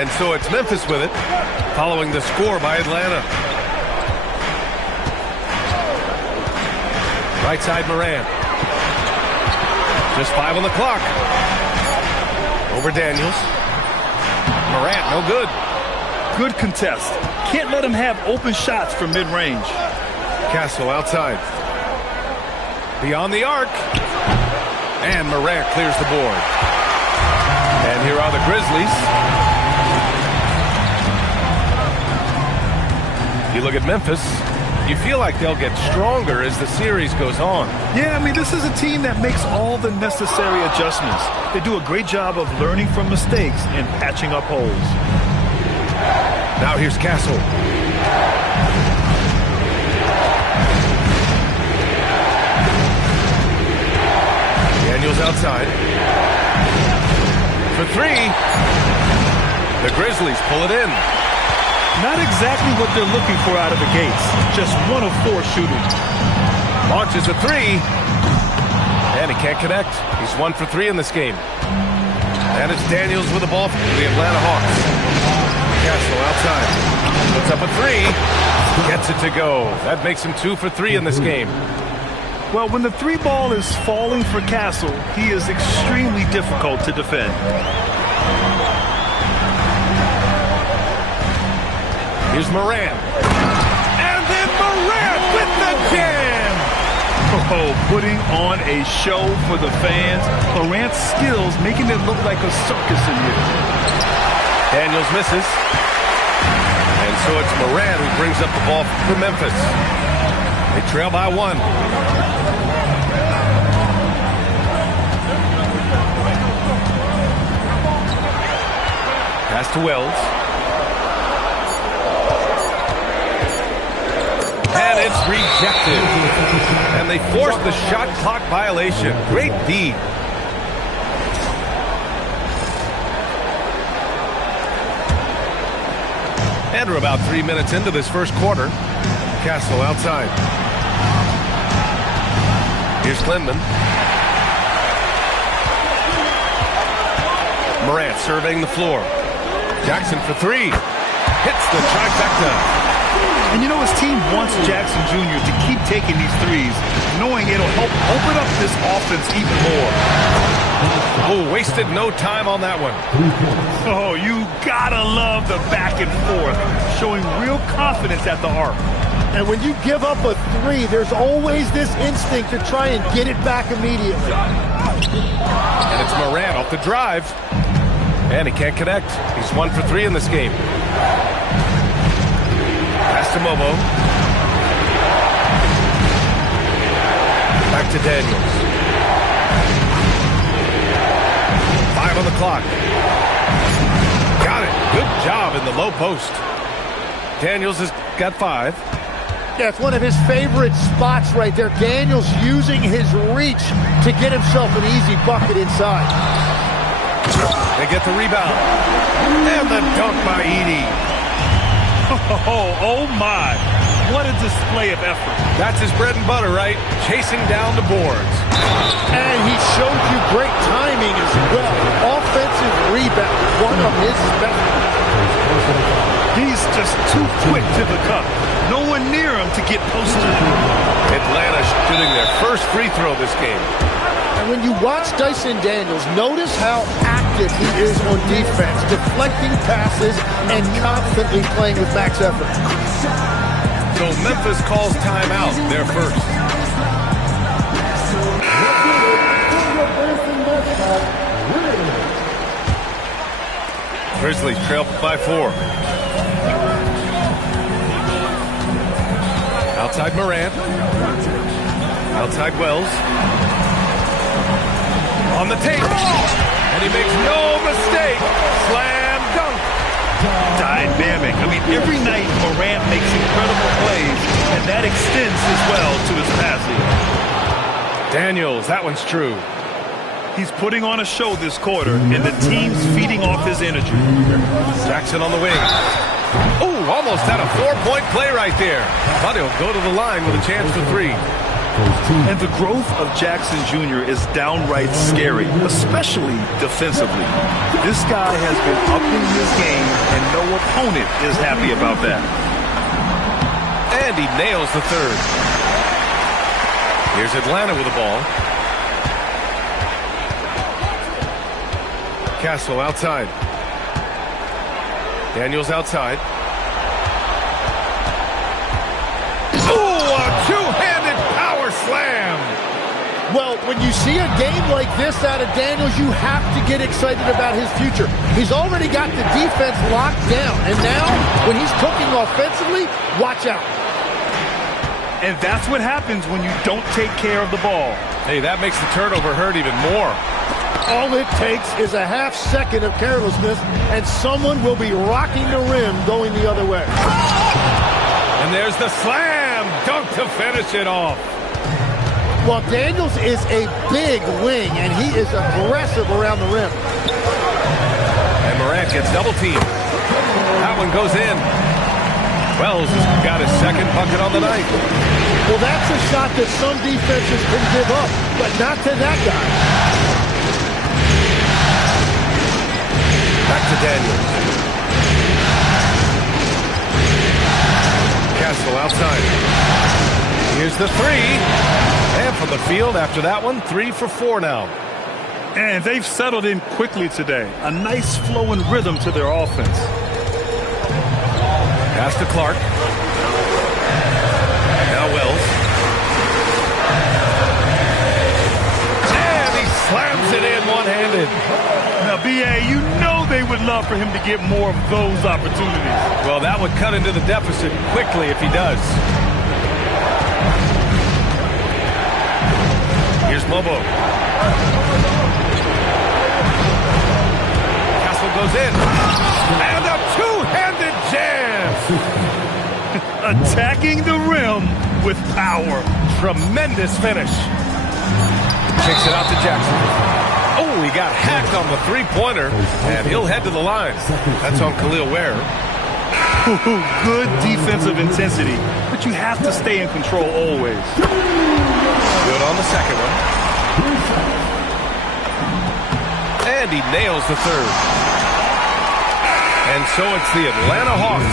And so it's Memphis with it, following the score by Atlanta. Right side Morant. Just 5 on the clock. Over Daniels. Morant, no good. Good contest. Can't let him have open shots from mid-range. Castle outside. Beyond the arc. And Morant clears the board. And here are the Grizzlies. You look at Memphis, you feel like they'll get stronger as the series goes on. Yeah, I mean, this is a team that makes all the necessary adjustments. They do a great job of learning from mistakes and patching up holes. Now here's Castle. Daniels outside. For 3. The Grizzlies pull it in. Not exactly what they're looking for out of the gates. Just 1 of 4 shooting. Launches a 3. And he can't connect. He's 1 for 3 in this game. And it's Daniels with the ball for the Atlanta Hawks. Castle outside. Puts up a 3. Gets it to go. That makes him 2 for 3 in this game. Well, when the 3 ball is falling for Castle, he is extremely difficult to defend. Here's Morant. And then Morant with the jam! Oh, putting on a show for the fans. Morant's skills making it look like a circus in here. Daniels misses. And so it's Morant who brings up the ball for Memphis. They trail by 1. Pass to Wells. And it's rejected. And they force the shot clock violation. Great D. And we're about 3 minutes into this first quarter. Castle outside. Here's Klindman. Morant surveying the floor. Jackson for 3. Hits the trifecta. And you know, his team wants Jackson Jr. to keep taking these threes, knowing it'll help open up this offense even more. Oh, wasted no time on that one. Oh, you gotta love the back and forth, showing real confidence at the arc. And when you give up a 3, there's always this instinct to try and get it back immediately. And it's Morant off the drive. And he can't connect. He's 1 for 3 in this game. Pass to Mobo. Back to Daniels. 5 on the clock. Got it. Good job in the low post. Daniels has got 5. Yeah, it's one of his favorite spots right there. Daniels using his reach to get himself an easy bucket inside. They get the rebound. And the dunk by Edey. Oh my. What a display of effort. That's his bread and butter, right? Chasing down the boards. And he showed you great timing as well. Offensive rebound, one of his specialties. He's just too quick to the cup. No one near him to get posted. Atlanta shooting their first free throw this game. And when you watch Dyson Daniels, notice how active he is on defense, deflecting passes and constantly playing with max effort. So Memphis calls timeout, their first. Grizzlies trail by 4. Outside Morant. Outside Wells. On the tape. And he makes no mistake. Slam dunk. Dynamic. I mean, every night Morant makes incredible plays, and that extends as well to his passing. Daniels, that one's true. He's putting on a show this quarter, and the team's feeding off his energy. Jackson on the wing. Oh, almost had a 4-point play right there. But he'll go to the line with a chance for 3. And the growth of Jackson Jr. is downright scary, especially defensively. This guy has been upping his game, and no opponent is happy about that. And he nails the third. Here's Atlanta with the ball. Castle outside. Daniels outside. Oh, a two-handed power slam. Well, when you see a game like this out of Daniels, you have to get excited about his future. He's already got the defense locked down, and now when he's cooking offensively, watch out. And that's what happens when you don't take care of the ball. Hey, that makes the turnover hurt even more. All it takes is a half second of carelessness, and someone will be rocking the rim going the other way. And there's the slam dunk to finish it off. Well, Daniels is a big wing, and he is aggressive around the rim. And Morant gets double teamed. That one goes in. Wells has got his second bucket on the night. Well, that's a shot that some defenses can give up, but not to that guy. Back to Daniels. Castle outside. Here's the three. And from the field after that one, 3 for 4 now. And they've settled in quickly today. A nice flowing rhythm to their offense. Pass to Clark. Now Wells. And he slams it in one-handed. Now, B.A., you know they would love for him to get more of those opportunities. Well, that would cut into the deficit quickly if he does. Here's Mobo. Castle goes in. And a two-handed jam. Attacking the rim with power. Tremendous finish. Kicks it out to Jackson. Oh, he got hacked on the three-pointer, and he'll head to the line. That's on Khalil Ware. Good defensive intensity, but you have to stay in control always. Good on the second one. And he nails the third. And so it's the Atlanta Hawks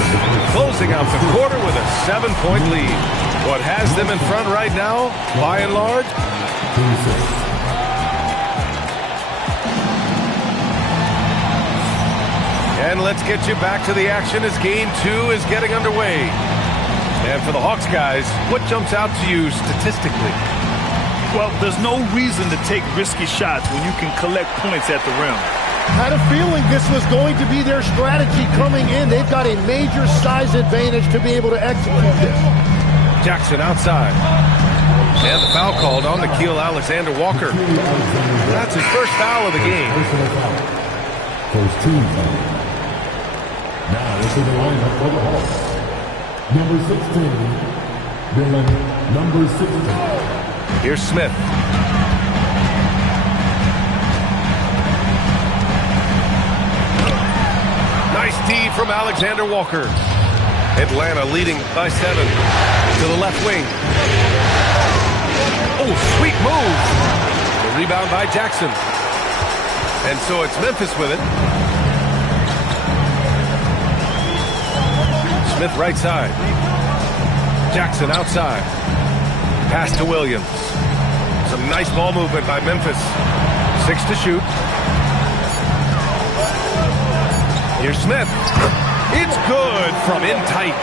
closing out the quarter with a 7-point lead. What has them in front right now, by and large? And let's get you back to the action as Game 2 is getting underway. And for the Hawks guys, what jumps out to you statistically? Well, there's no reason to take risky shots when you can collect points at the rim. Had a feeling this was going to be their strategy coming in. They've got a major size advantage to be able to execute this. Jackson outside. And the foul called on Nickeil Alexander-Walker. That's his first foul of the game. First team foul. Now this is the lineup for the Hawks. Number 16, Dylan. Number 16. Here's Smith. Nice D from Alexander-Walker. Atlanta leading by 7 to the left wing. Oh, sweet move. The rebound by Jackson. And so it's Memphis with it. Smith right side. Jackson outside. Pass to Williams. Some nice ball movement by Memphis. 6 to shoot. Here's Smith. It's good from in tight.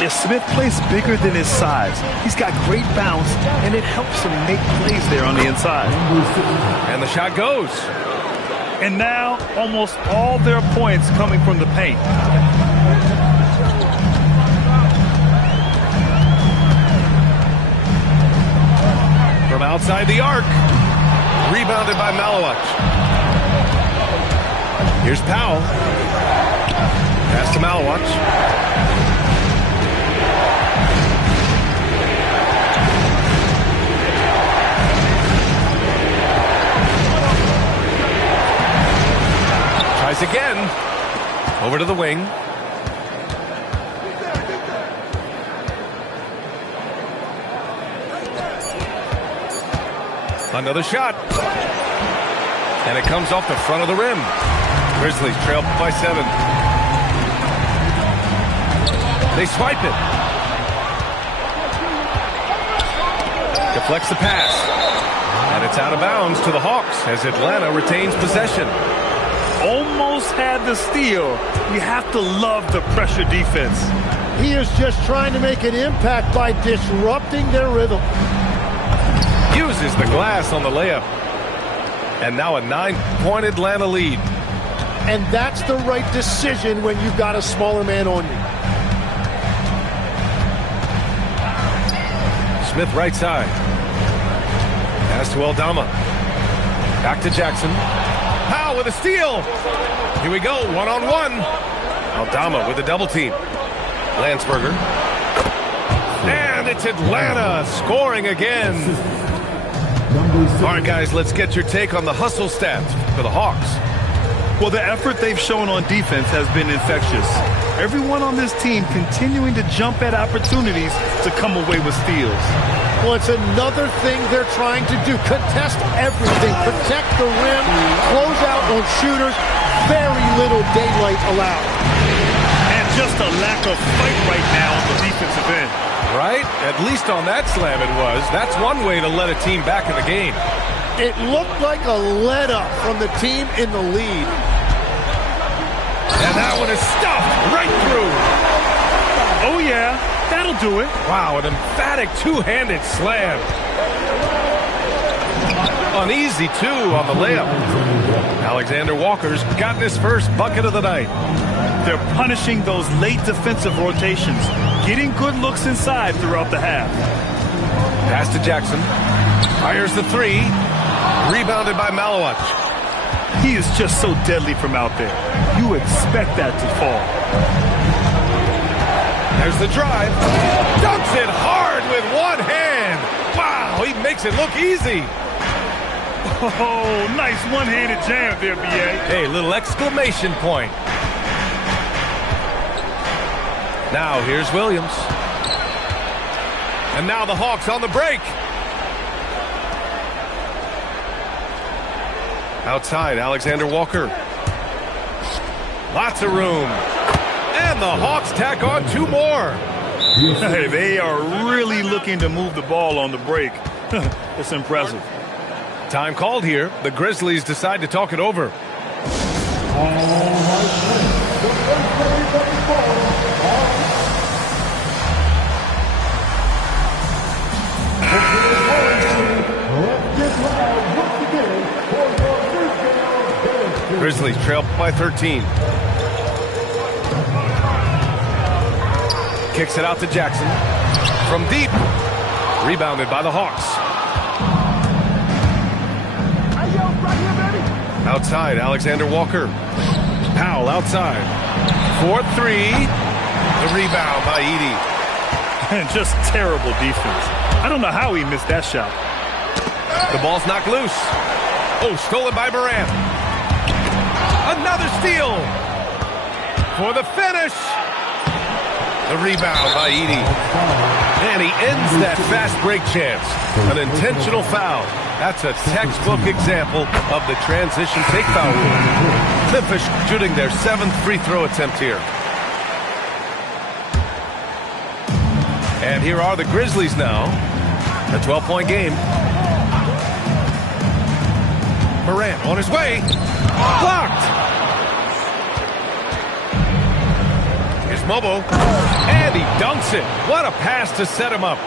If Smith plays bigger than his size, he's got great bounce, and it helps him make plays there on the inside. And the shot goes. And now, almost all their points coming from the paint. From outside the arc. Rebounded by Malawach. Here's Powell. Pass to Malawach. Tries again. Over to the wing. Another shot. And it comes off the front of the rim. Grizzlies trail by 7. They swipe it. Deflects the pass. And it's out of bounds to the Hawks as Atlanta retains possession. Almost had the steal. You have to love the pressure defense. He is just trying to make an impact by disrupting their rhythm. Uses the glass on the layup. And now a 9-point Atlanta lead. And that's the right decision when you've got a smaller man on you. Smith right side. Pass to Aldama. Back to Jackson. Powell with a steal. Here we go, one-on-one. Aldama with a double team. Landsberger. And it's Atlanta scoring again. All right, guys, let's get your take on the hustle stats for the Hawks. Well, the effort they've shown on defense has been infectious. Everyone on this team continuing to jump at opportunities to come away with steals. Well, it's another thing they're trying to do. Contest everything. Protect the rim. Close out on shooters. Very little daylight allowed. And just a lack of fight right now on the defensive end. Right? At least on that slam it was. That's one way to let a team back in the game. It looked like a let-up from the team in the lead. And that one is stuffed right through. Oh, yeah. That'll do it. Wow, an emphatic two-handed slam. Uneasy, too, on the layup. Alexander Walker's gotten his first bucket of the night. They're punishing those late defensive rotations, getting good looks inside throughout the half. Pass to Jackson. Fires the three. Rebounded by Malawach. He is just so deadly from out there. You expect that to fall. There's the drive. Dunks it hard with one hand. Wow, he makes it look easy. Oh, nice one-handed jam there, B.A. Hey, little exclamation point. Now here's Williams. And now the Hawks on the break. Outside, Alexander Walker. Lots of room. And the Hawks tack on 2 more. Hey, they are really looking to move the ball on the break. It's impressive. Time called here. The Grizzlies decide to talk it over. Grizzlies trail by 13. Kicks it out to Jackson. From deep. Rebounded by the Hawks. Outside, Alexander Walker. Powell outside. 4-3. The rebound by Edey. Just terrible defense. I don't know how he missed that shot. The ball's knocked loose. Oh, stolen by Morant. Another steal. For the finish. The rebound by Edey. And he ends that fast break chance. An intentional foul. That's a textbook example of the transition take foul rule. Memphis shooting their 7th free throw attempt here. And here are the Grizzlies now. A 12-point game. Morant on his way. Blocked. Here's Mobo. And he dunks it. What a pass to set him up.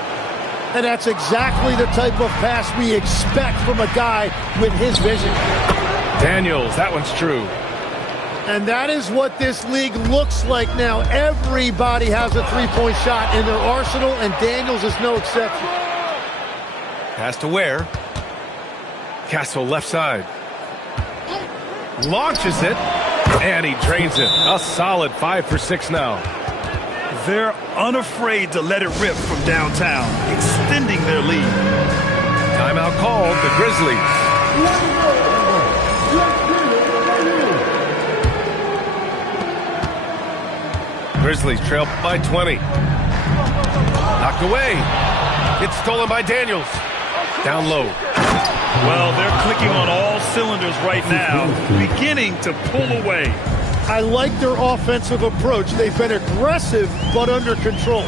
And that's exactly the type of pass we expect from a guy with his vision. Daniels, that one's true. And that is what this league looks like now. Everybody has a three-point shot in their arsenal, and Daniels is no exception. Pass to Ware. Castle left side. Launches it, and he drains it. A solid 5 for 6 now. They're unafraid to let it rip from downtown, extending their lead. Timeout called, the Grizzlies. Grizzlies trail by 20. Knocked away. It's stolen by Daniels. Down low. Well, they're clicking on all cylinders right now, beginning to pull away. I like their offensive approach. They've been aggressive, but under control.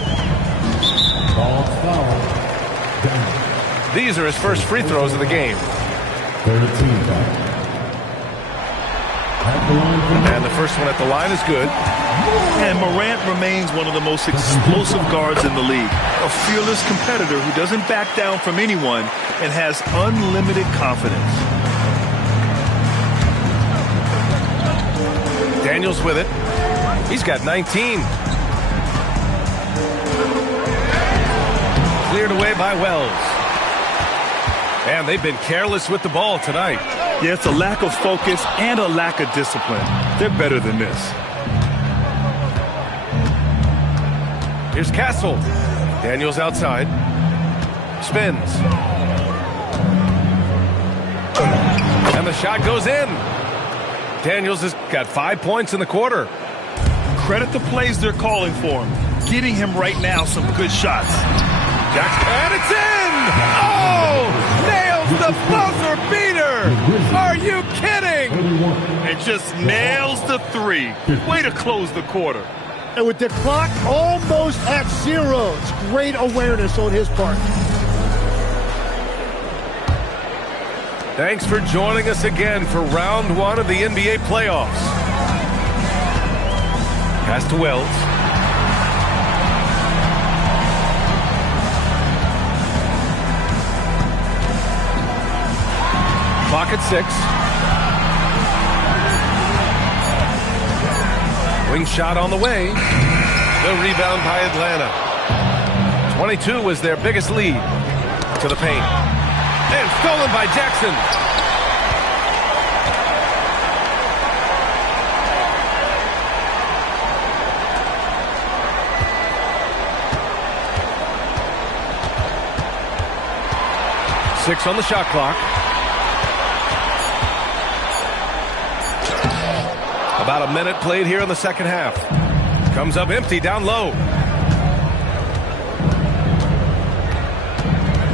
These are his first free throws of the game. And the first one at the line is good. And Morant remains one of the most explosive guards in the league. A fearless competitor who doesn't back down from anyone and has unlimited confidence. Daniels with it. He's got 19. Cleared away by Wells. And they've been careless with the ball tonight. Yeah, it's a lack of focus and a lack of discipline. They're better than this. Here's Castle. Daniels outside. Spins. And the shot goes in. Daniels has got 5 points in the quarter. Credit the plays they're calling for him. Getting him right now some good shots. Jackson, and it's in! Oh! Nails the buzzer beater! Are you kidding? And just nails the three. Way to close the quarter. And with the clock almost at 0, it's great awareness on his part. Thanks for joining us again for round 1 of the NBA playoffs. Pass to Wells. Clock at 6. Wing shot on the way. The rebound by Atlanta. 22 was their biggest lead. To the paint. And stolen by Jackson. Six on the shot clock. About a minute played here in the second half. Comes up empty down low.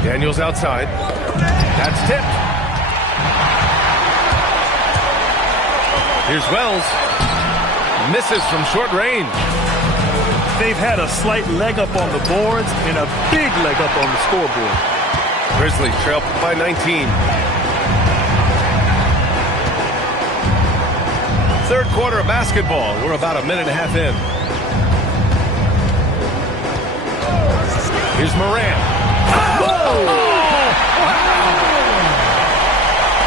Daniels outside. That's tipped. Here's Wells. Misses from short range. They've had a slight leg up on the boards and a big leg up on the scoreboard. Grizzlies trail by 19. Third quarter of basketball. We're about a minute and a half in. Here's Morant.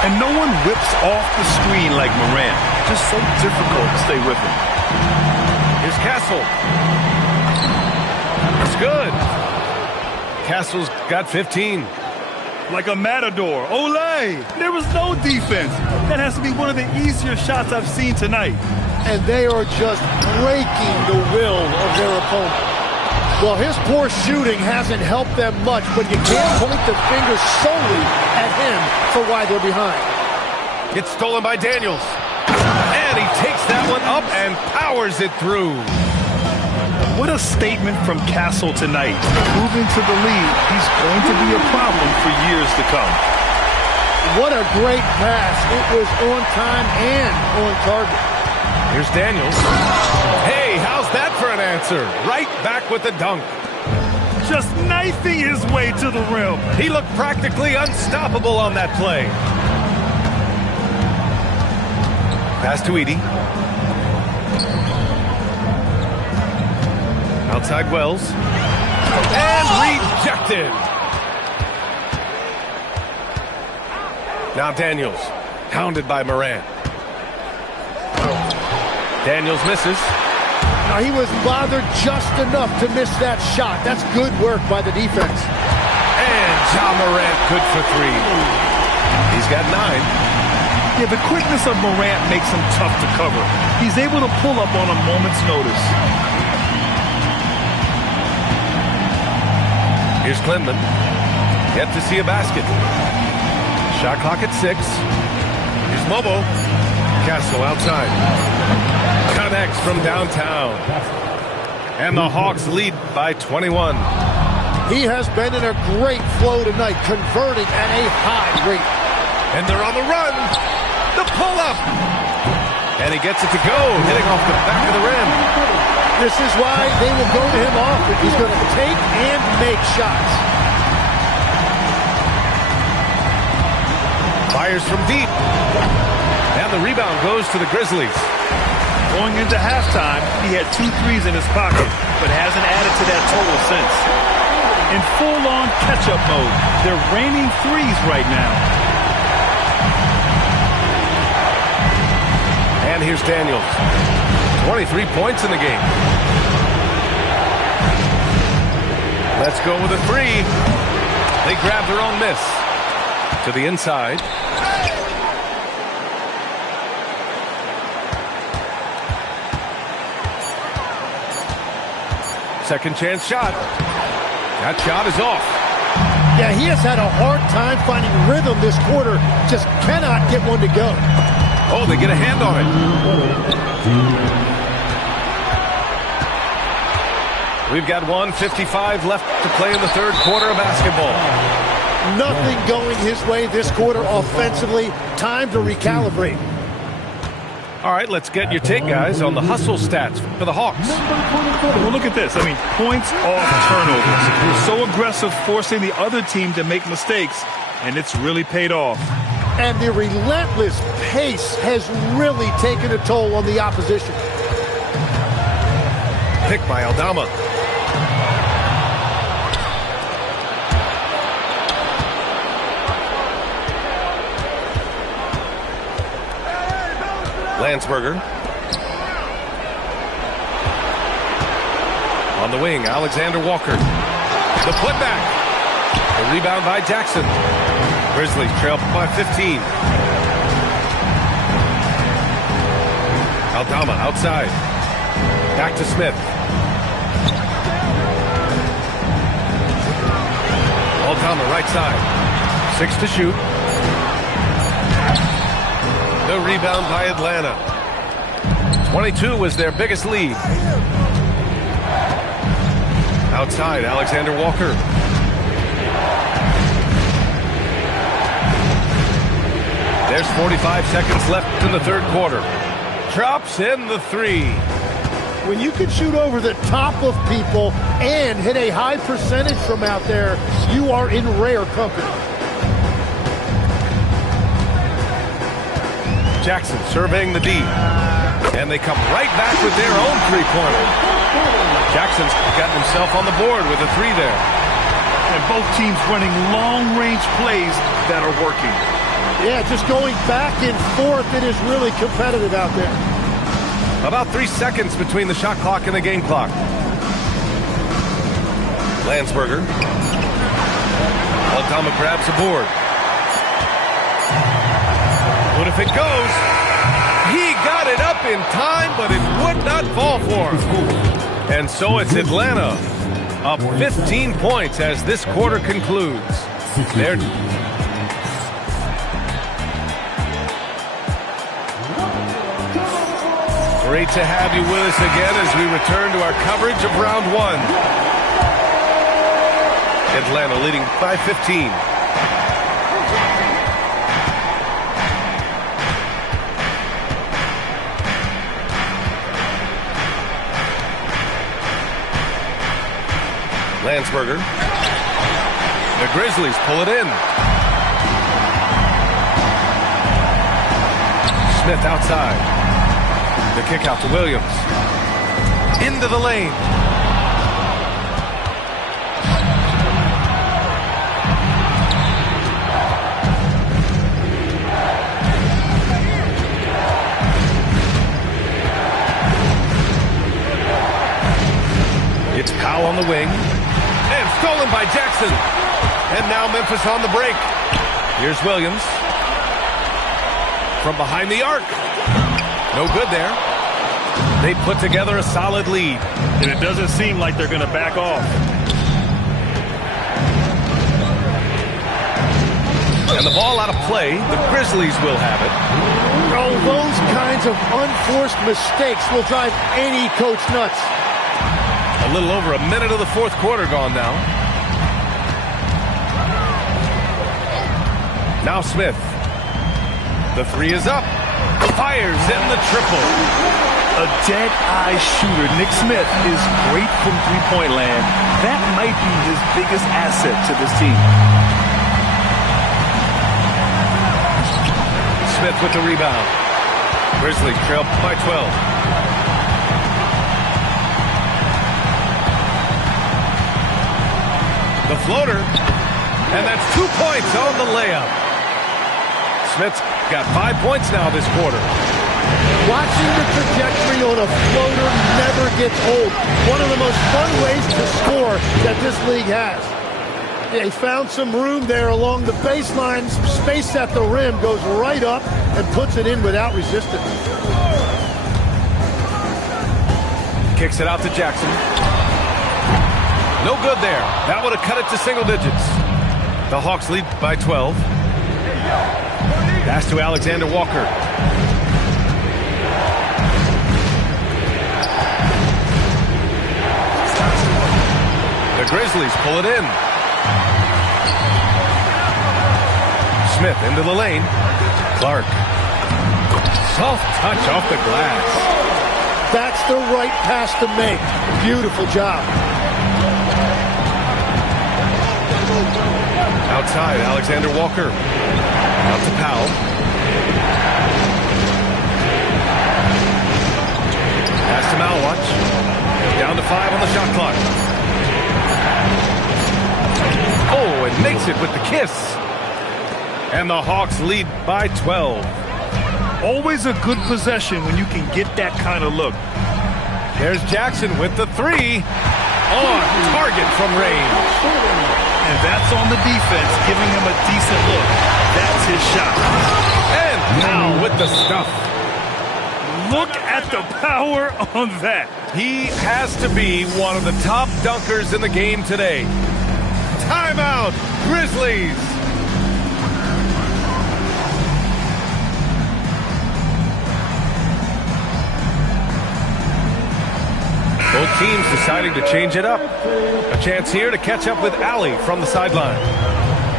And no one whips off the screen like Morant. Just so difficult to stay with him. Here's Castle. It's good. Castle's got 15. Like a matador. Olay! There was no defense. That has to be one of the easier shots I've seen tonight. And they are just breaking the will of their opponent. Well, his poor shooting hasn't helped them much, but you can't point the finger solely at him for why they're behind. It's stolen by Daniels. And he takes that one up and powers it through. What a statement from Castle tonight. Moving to the lead, he's going to be a problem for years to come. What a great pass. It was on time and on target. Here's Daniels. Hey, how's that for an answer? Right back with the dunk. Just knifing his way to the rim. He looked practically unstoppable on that play. Pass to Edey. Outside Wells. And rejected. Now Daniels. Hounded by Morant. Daniels misses. Now he was bothered just enough to miss that shot. That's good work by the defense. And Ja Morant good for 3. He's got 9. Yeah, the quickness of Morant makes him tough to cover. He's able to pull up on a moment's notice. Here's Clinton. Yet to see a basket. Shot clock at 6. Here's Mobo. Castle outside. Connects from downtown. And the Hawks lead by 21. He has been in a great flow tonight, converting at a high rate. And they're on the run. The pull-up. And he gets it to go, hitting off the back of the rim. This is why they will go to him often. He's going to take and make shots. Fires from deep. And the rebound goes to the Grizzlies. Going into halftime, he had 2 threes in his pocket, but hasn't added to that total since. In full-on catch-up mode, they're raining threes right now. And here's Daniels. 23 points in the game. Let's go with a 3. They grab their own miss. To the inside. Second chance shot. That shot is off. Yeah, he has had a hard time finding rhythm this quarter. Just cannot get one to go. Oh, they get a hand on it. We've got 1:55 left to play in the third quarter of basketball. Nothing going his way this quarter offensively. Time to recalibrate. All right, let's get your take, guys, on the hustle stats for the Hawks. Well, look at this. I mean, points off turnovers. They're so aggressive, forcing the other team to make mistakes, and it's really paid off. And the relentless pace has really taken a toll on the opposition. Pick by Aldama. Landsberger. On the wing, Alexander Walker. The putback. The rebound by Jackson. Grizzlies trail by 15. Aldama outside. Back to Smith. Aldama right side. 6 to shoot. The rebound by Atlanta. 22 was their biggest lead. Outside, Alexander Walker. There's 45 seconds left in the third quarter. Drops in the 3. When you can shoot over the top of people and hit a high percentage from out there, you are in rare company. Jackson surveying the D. And they come right back with their own three-pointer. Jackson's gotten himself on the board with a 3 there. And both teams running long-range plays that are working. Yeah, just going back and forth. It is really competitive out there. About 3 seconds between the shot clock and the game clock. Landsberger. Aldama grabs the board. What if it goes? He got it up in time, but it would not fall for him. And so it's Atlanta up 15 points as this quarter concludes. They're great to have you with us again as we return to our coverage of round 1. Atlanta leading by 15. Landsberger. The Grizzlies pull it in. Smith outside. The kick out to Williams. Into the lane. It's Powell on the wing. And stolen by Jackson. And now Memphis on the break. Here's Williams. From behind the arc. No good there. They put together a solid lead. And it doesn't seem like they're going to back off. And the ball out of play. The Grizzlies will have it. Oh, those kinds of unforced mistakes will drive any coach nuts. A little over a minute of the fourth quarter gone now. Now Smith. The three is up. Fires in the triple. A dead-eye shooter. Nick Smith is great from three-point land. That might be his biggest asset to this team. Smith with the rebound. Grizzlies trail by 12. The floater. And that's 2 points on the layup. Smith's got 5 points now this quarter. Watching the trajectory on a floater never gets old. One of the most fun ways to score that this league has. They found some room there along the baseline. Space at the rim, goes right up and puts it in without resistance. Kicks it out to Jackson. No good there. That would have cut it to single digits. The Hawks lead by 12. Pass to Alexander Walker. The Grizzlies pull it in. Smith into the lane. Clark. Soft touch off the glass. That's the right pass to make. Beautiful job. Outside, Alexander Walker. Out to Powell. Pass to Malwatch. Down to 5 on the shot clock. Oh, and makes it with the kiss. And the Hawks lead by 12. Always a good possession when you can get that kind of look. There's Jackson with the three. On target from range. And that's on the defense, giving him a decent look. That's his shot. And now with the stuff. Look at the power on that. He has to be one of the top dunkers in the game today. Timeout, Grizzlies. Both teams deciding to change it up. A chance here to catch up with Allie from the sideline.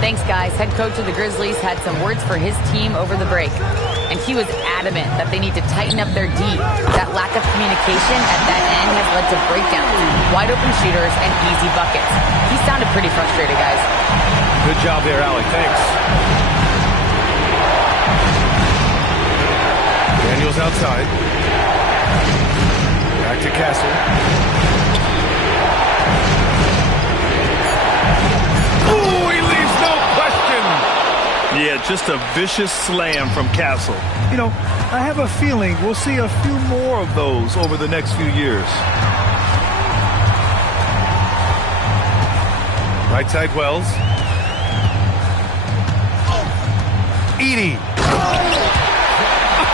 Thanks, guys. Head coach of the Grizzlies had some words for his team over the break. And he was adamant that they need to tighten up their D. That lack of communication at that end has led to breakdowns, wide open shooters, and easy buckets. He sounded pretty frustrated, guys. Good job there, Allie. Thanks. Daniels outside. Back to Castle. Oh, he leaves no question. Yeah, just a vicious slam from Castle. You know, I have a feeling we'll see a few more of those over the next few years. Right side Wells. Edie.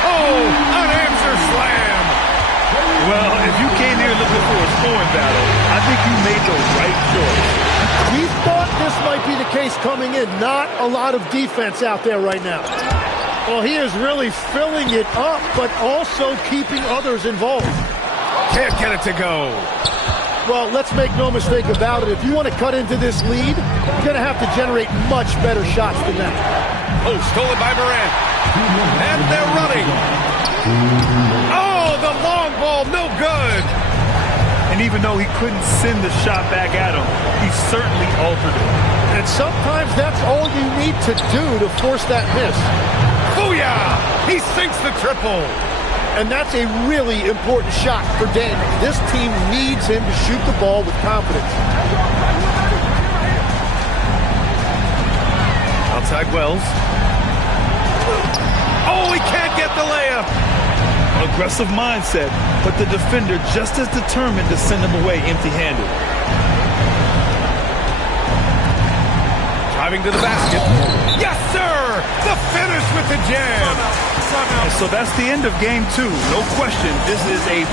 Oh, an answer slam. Well, if you came here looking for a scoring battle, I think you made the right choice. We thought this might be the case coming in. Not a lot of defense out there right now. Well, he is really filling it up, but also keeping others involved. Can't get it to go. Well, let's make no mistake about it. If you want to cut into this lead, you're going to have to generate much better shots than that. Oh, stolen by Morant. And they're running. Oh, the long ball, no good. And even though he couldn't send the shot back at him, he certainly altered it. And sometimes that's all you need to do to force that miss. Booyah! He sinks the triple. And that's a really important shot for Daniels. This team needs him to shoot the ball with confidence. Outside Wells. Oh, he can't get the layup. Aggressive mindset, but the defender just as determined to send him away empty-handed. Driving to the basket. Yes, sir! The finish with the jam. And so that's the end of game 2. No question, this is a